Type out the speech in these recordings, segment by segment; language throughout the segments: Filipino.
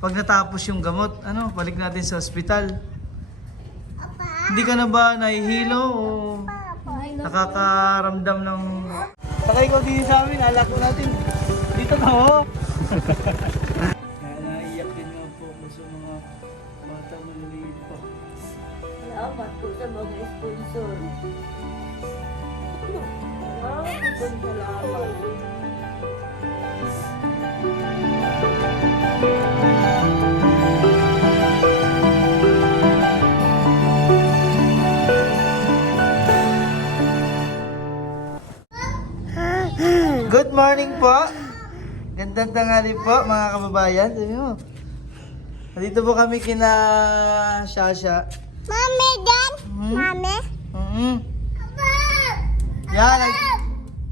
pag natapos yung gamot, balik natin sa ospital. Hindi ka na ba nahihilo o nakakaramdam ng... Sakay ko din sa amin, alak ko natin. Dito na ho. Naiiyak din nga po sa mga bata maliliit pa. Salamat po sa mga sponsor. Salamat. Good morning po. Gandang tanghali po mga kababayan. Sabi mo. Dito po kami kina Shasha. Mami, Dan. Mami. Yan.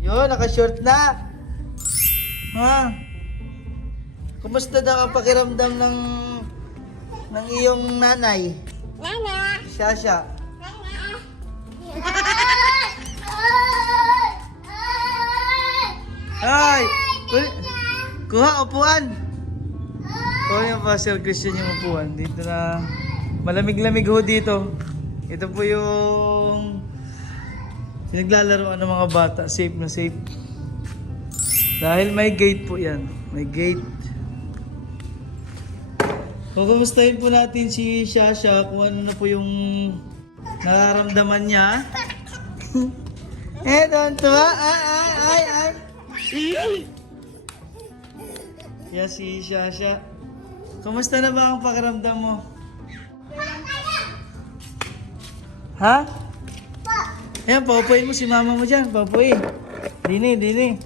Yun, naka-short na. Ha? Kumusta daw ang pakiramdam ng iyong nanay? Nana. Shasha. Ay! Kuha upuan! Kuha yung pa Sir Christian yung upuan. Dito na malamig-lamig ho dito. Ito po yung pinaglalaroan ng mga bata. Safe na safe. Dahil may gate po yan. May gate. Kumustahin po natin si Shasha kung ano na po yung nararamdaman niya. Tonto ha? Ay! Yes, si Shasha. Kumusta na ba ang pakiramdam mo? Ha? Ayan, paupuin mo si mama mo dyan. Paupuin. Dini.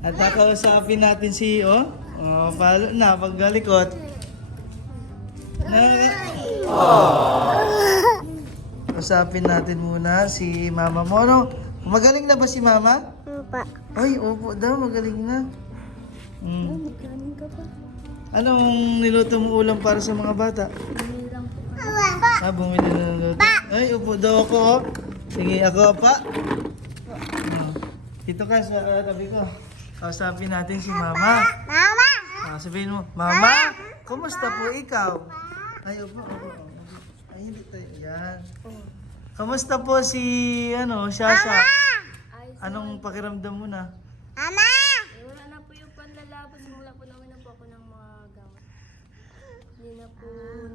At nakausapin natin si, palo na, paggalikot. Usapin natin muna si mama mo, no? Magaling na ba si mama? Opa. Ay, opo daw, magaling na. Magkanin ka pa. Anong niluto mo ulam para sa mga bata? Bumili lang po. Bumili na ng luto. Ay, upo daw ako, oh. Sige, ako pa. Dito ka sa tabi ko. Kausapin natin si mama. Mama. Sabihin mo, Mama, kumusta po ikaw? Ay, upo. Ay, hindi tayo. Yan. Kumusta po si, Shasha? Anong pakiramdam mo na? Mama. Wala na po yung panlalabas. Simula po namin na po ako ng mga gamot. Hindi na po...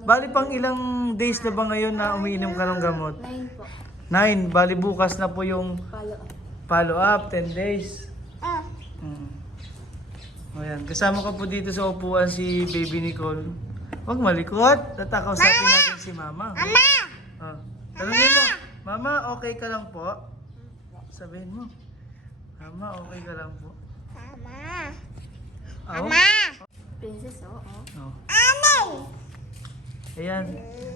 Bali pang ilang days na ba ngayon na umiinom ka ng gamot? 9 po. 9. Bali bukas na po yung Follow up. follow up, 10 days. Ayan. Kasama ka po dito sa upuan si Baby Nicole. Huwag malikot. Tatakausapin natin si Mama. Mama. Tanungin mo, Mama, okay ka lang po? Sabihin mo, Mama, okay ka lang po? Mama. Oo. Princess, oo. Oh. Anay. Ayan.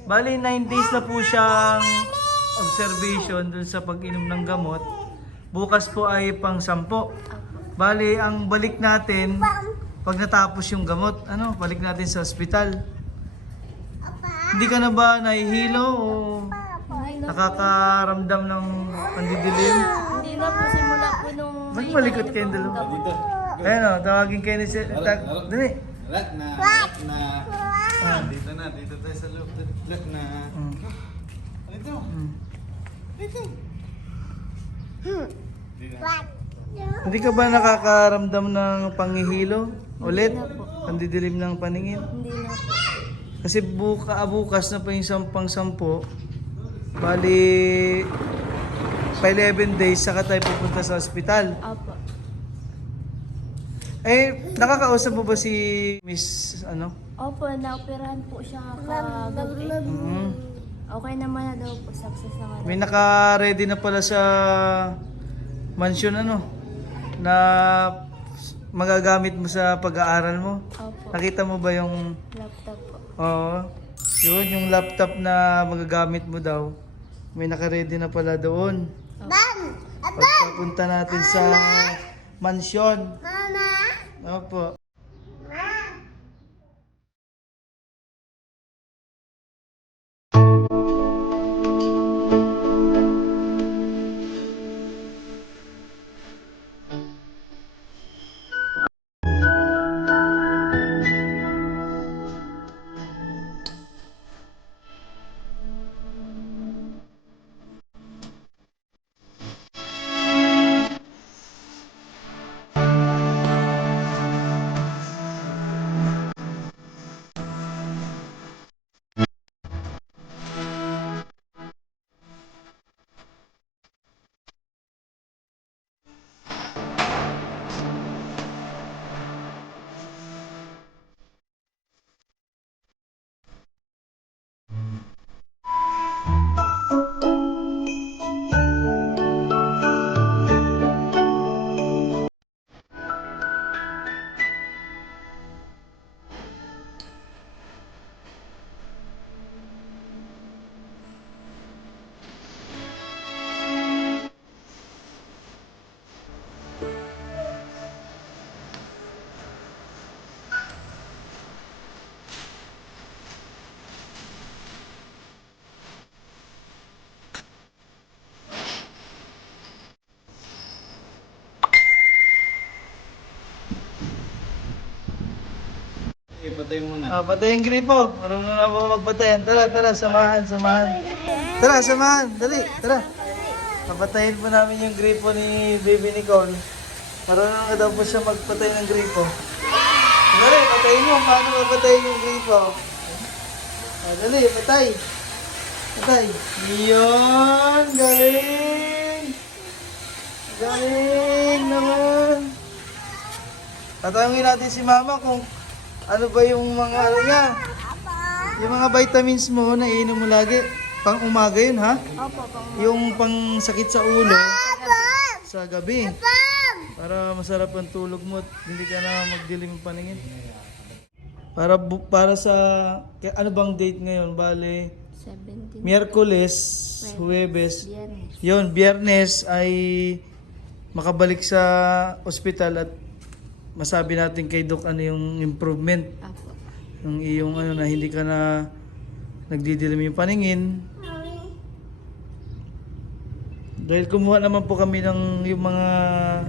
Bali, 9 days na po siyang observation dun sa pag-inom ng gamot. Bukas po ay pang 10. Bali, ang balik natin, pag natapos yung gamot, balik natin sa ospital. Hindi ka na ba nahihilo o nakakaramdam ng pandidilim? Hindi na po simula po nung... Magmalikot kayong dalawa. Ayan o, tawagin kayo ni Sir. Dali. Look na. Dito tayo sa loob. Look na. Dito. Dito. Hindi ka ba nakakaramdam ng pangihilo? Ulit? Pandidilim ng paningin? Hindi na po. Kasi bukas na pa yung pang 10. Bali, pa 11 days, saka tayo pupunta sa ospital. Opo. Nakakausap mo ba si Miss, Opo, naoperahan po siya kagabi. Okay naman na daw po. Success naman. May naka-ready na pala sa mansion, na magagamit mo sa pag-aaral mo. Opo. Nakita mo ba yung... Laptop po. Oo. Yun, yung laptop na magagamit mo daw. May naka-ready na pala doon. Pagpapunta natin sa mansion. Mama. Opo. Okay, patay muna. Patay yung gripo. Marunong na po magpatayan. Tara, samahan. Tara, samahan. Dali, tara. Papatayin po namin yung gripo ni Baby Nicole. Marunong na daw po siya magpatay ng gripo. Dali, patayin mo. Paano mapatayin yung gripo? Dali, patay. Yun, galing. Galing naman. Tatawagin natin si Mama kung ano ba yung mga ano niya. Yung mga vitamins mo na iinom mo lagi. Pang umaga yun, ha? Opo, pang Yung pang sakit sa ulo sa gabi. Para masarap ang tulog mo at hindi ka na magdilim ng paningin. Para sa ano bang date ngayon? Bale, 17. Miyerkules, Huwebes. Biyernes. Yun, Biyernes ay makabalik sa ospital at masabi natin kay Doc ano yung improvement. Opo. Yung iyong ano na hindi ka na nagdidilim yung paningin. Dahil kumuha naman po kami ng yung mga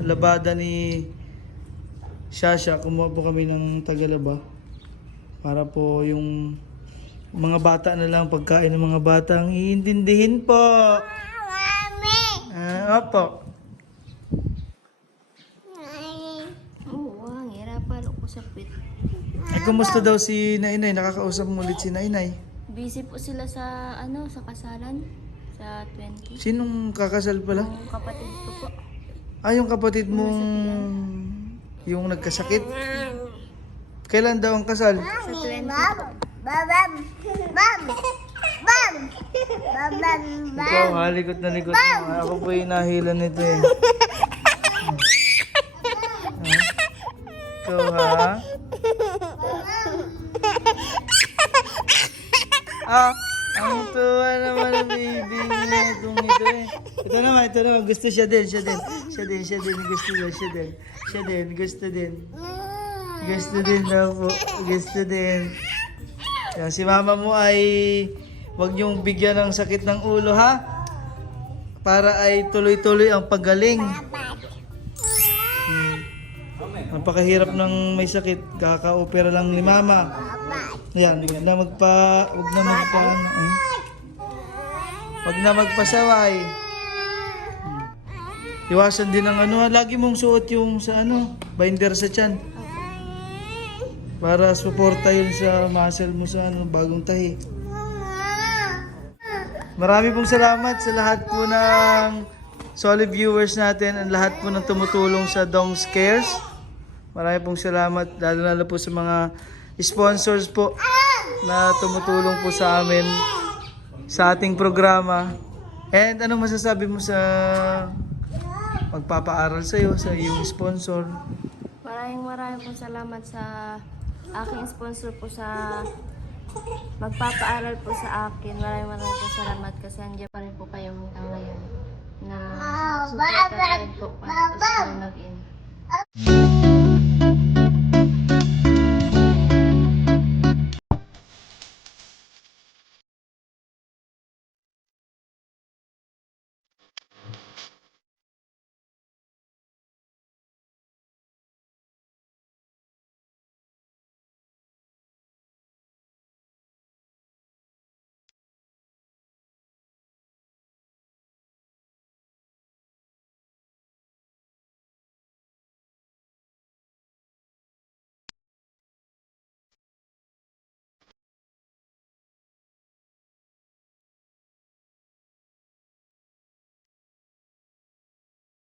labada ni Shasha, kumuha po kami ng tagalaba para po yung mga bata na lang pagkain ng mga bata ang iintindihin po. Opo. Oo, ang hirapan ako sa pit. Ay, kumusta daw si Nainay? Nakakausap mo ulit si Nainay. Busy po sila sa sa kasalan sa 20. Sinong kakasal pala? Yung kapatid ko po. Yung kapatid mong yung nagkasakit. Kailan daw ang kasal? Sa 20 po. Ikaw, halikot na likot mo. Ako po yung nahilan nito eh. Ikaw ha? Ang tuwa naman ng baby niya itong ito eh. Ito naman. Gusto siya din. Gusto din daw po. Gusto din. Yan, si mama mo ay wag niyong bigyan ng sakit ng ulo ha. Para ay tuloy-tuloy ang paggaling. Napakahirap ng may sakit. Kaka-opera lang ni mama. Yan, wag na magpasaway. Iwasan din ng lagi mong suot yung sa binder sa tiyan. Para suporta yun sa muscle mo sa bagong tahi. Marami pong salamat sa lahat po ng solid viewers natin, ang lahat po ng tumutulong sa Dong's Cares. Marami pong salamat, lalo po sa mga sponsors po na tumutulong po sa amin sa ating programa. And anong masasabi mo sa magpapaaral sa iyo, sa iyong sponsor? Maraming po salamat sa aking sponsor po sa magpapaaral po sa akin. Maraming po salamat kasi andiyan pa rin po kayo hanggang ngayon na suporta rin po para sa nag-in.